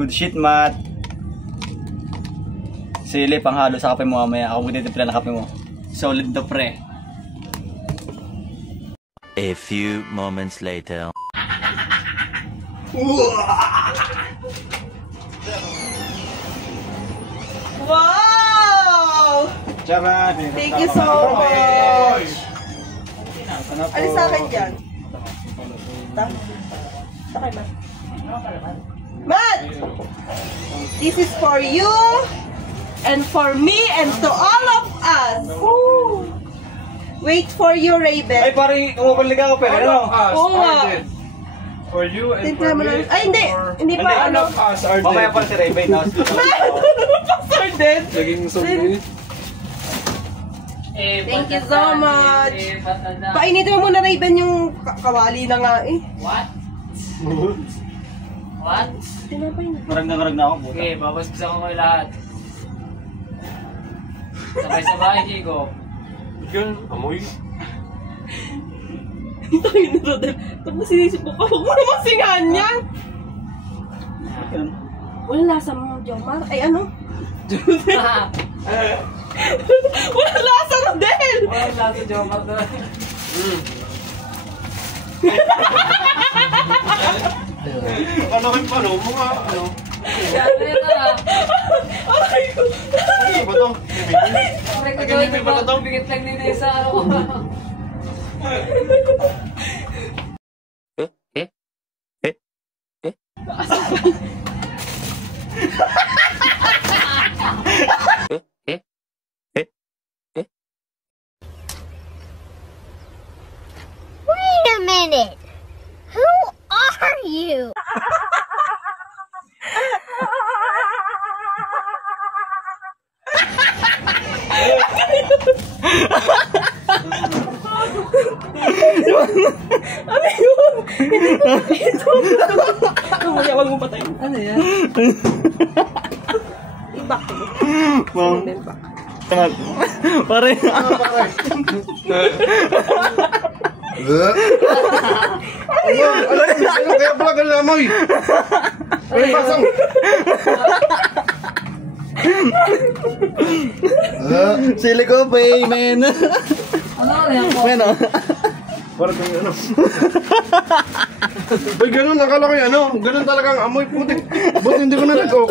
Good shit, Matt. Sili, panghalo sa kape mo mamaya. Ako magtitimpla ng kape mo. Solid to, pre. A few moments later. Wow! Thank you so much! Alis sa akin dyan. Sakay, Matt. Matt! This is for you, and for me, and to all of us. Woo! Wait for you, Raven. Ay, parang umupalik ako, pero ano? Oo nga. For you and for me. Ay, hindi. Hindi pa, ano. Mamaya pa si Raven. Pastor din. Naging zombie. Thank you so much. Painitin mo muna, Raven, yung kawali na nga eh. What? What? Marag na ako. Okay, babasbis ako kayo lahat. Sabay-sabay, Chico. Yun, amoy. Tayo na, Rodel. Pag nasinisip ko, huwag mo naman singahan yan. Walang lasa mo, Jomar. Ay, ano? Walang lasa, Rodel! Walang lasa, Jomar doon. Ano kayo pa, no? Mga, ano? Yan na. Aray ko! Ano ba ito? Aray ko gawin mo ba? Bigit lang nila sa ano ko. Wait a minute. Who are you? Ano yun? Hindi ko ito. Mamaya, wag mo patayin. Ano yan? I-back ko. Ma'am. Pare. Ano kaya pala ganun amoy? Ay, pasang! Sili ko, bay, men. Ano yan po? Men, oh. Parang kang ano. Ay, ganun, nakala ko yung ano. Ganun talagang amoy puti. Buti hindi ko nalagok.